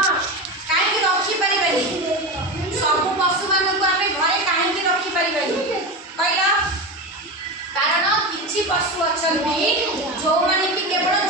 कहीं रखी परिबेनी सब पशु मानक आम घरे कहीं रखी परिबेनी कहला कारण किछि पशु अछंती जो माने कि केवल